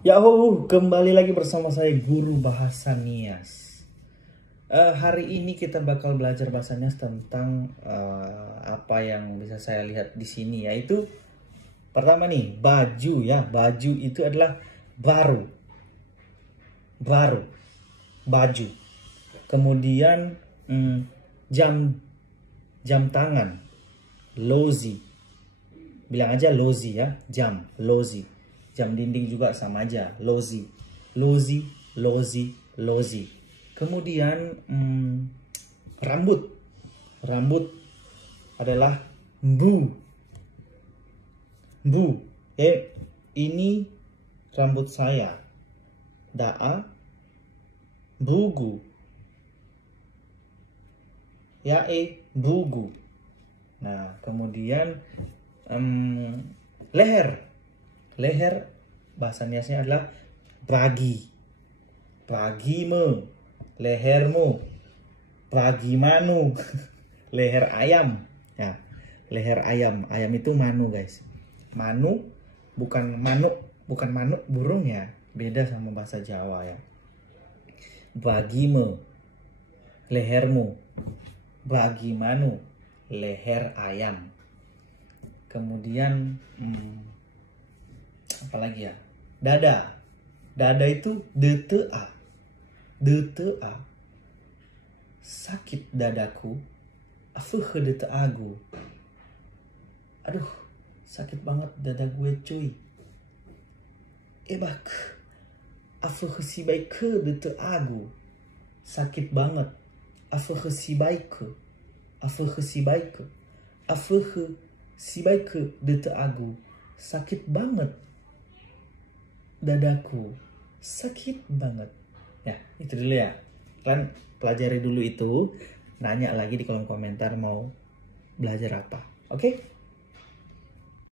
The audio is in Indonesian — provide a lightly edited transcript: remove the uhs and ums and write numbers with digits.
Yahoo, kembali lagi bersama saya Guru Bahasa Nias. Hari ini kita bakal belajar bahasa Nias tentang apa yang bisa saya lihat di sini, yaitu pertama nih, baju ya. Baju itu adalah baru. Baru. Baju. Kemudian jam tangan. Lozi. Bilang aja lozi ya, jam, lozi. Jam dinding juga sama aja, lozi. Lozi, lozi, lozi. Kemudian rambut. Rambut adalah bu. Bu. Ini rambut saya. Da'a bugu. Bugu. Nah, kemudian leher. Leher bahasa Niasnya adalah bragi. Bragimu. Lehermu. Bragimanu. Leher ayam. Ya, leher ayam. Ayam itu manu, guys. Manu bukan manuk, bukan manuk burung ya. Beda sama bahasa Jawa ya. Bragimu. Lehermu. Bragimanu. Leher ayam. Kemudian apalagi ya? Dada. Dada itu DTA. DTA. Sakit dadaku. Afuh DTAgu. Aduh, sakit banget dada gue cuy. Ebak. Afuh si baik DTAgu. Sakit banget. Afuh si baik. Afuh si baik. Afuh si baik DTAgu. Sakit banget. Dadaku sakit banget. Ya, itu dulu ya. Kan pelajari dulu itu. Nanya lagi di kolom komentar mau belajar apa. Oke?